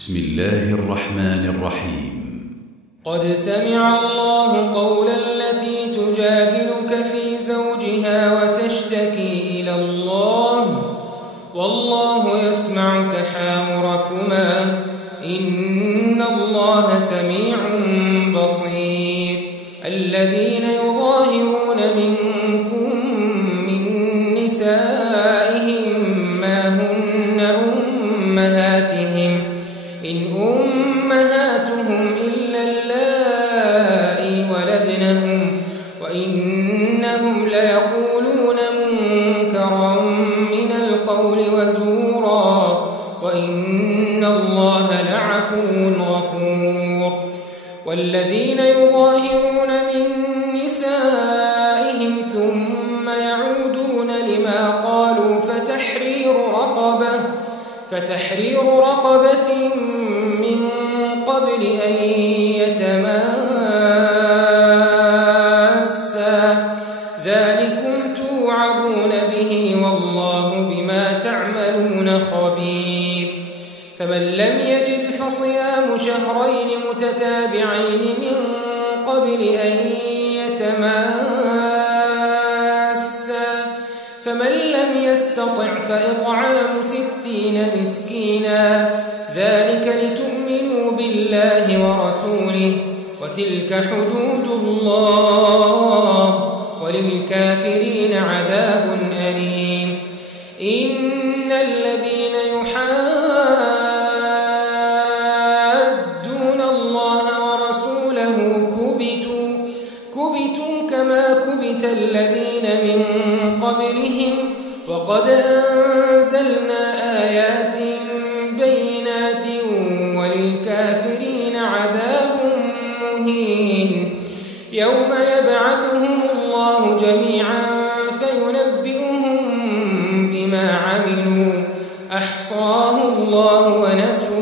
بسم الله الرحمن الرحيم. قد سمع الله قول التي تجادلك في زوجها وتشتكي إلى الله والله يسمع تحاوركما إن الله سميع بصير. الذين يظاهرون منكم من نسائهم ما هن أمهاتهم إن أمهاتهم إلا اللائي ولدنهم وإنهم ليقولون منكرا من القول وزورا وإن الله لعفو غفور. والذين يظاهرون من نسائهم ثم يعودون لما قالوا فتحرير رقبة من قبل أن يتماسا ذلكم توعظون به والله بما تعملون خبير. فمن لم يجد فصيام شهرين متتابعين من قبل أن يتماسا فمن لم يستطع فإطعام 60 مسكينا ذلك لتؤمنوا بالله ورسوله وتلك حدود الله وللكافرين عذاب أليم. إن الذين يحادون الله ورسوله كبتوا كما كبت الذين من قبلهم وقد أنزلنا آيات بينات وللكافرين عذاب مهين. يوم يبعثهم الله جميعا فينبئهم بما عملوا أحصاه الله ونسوه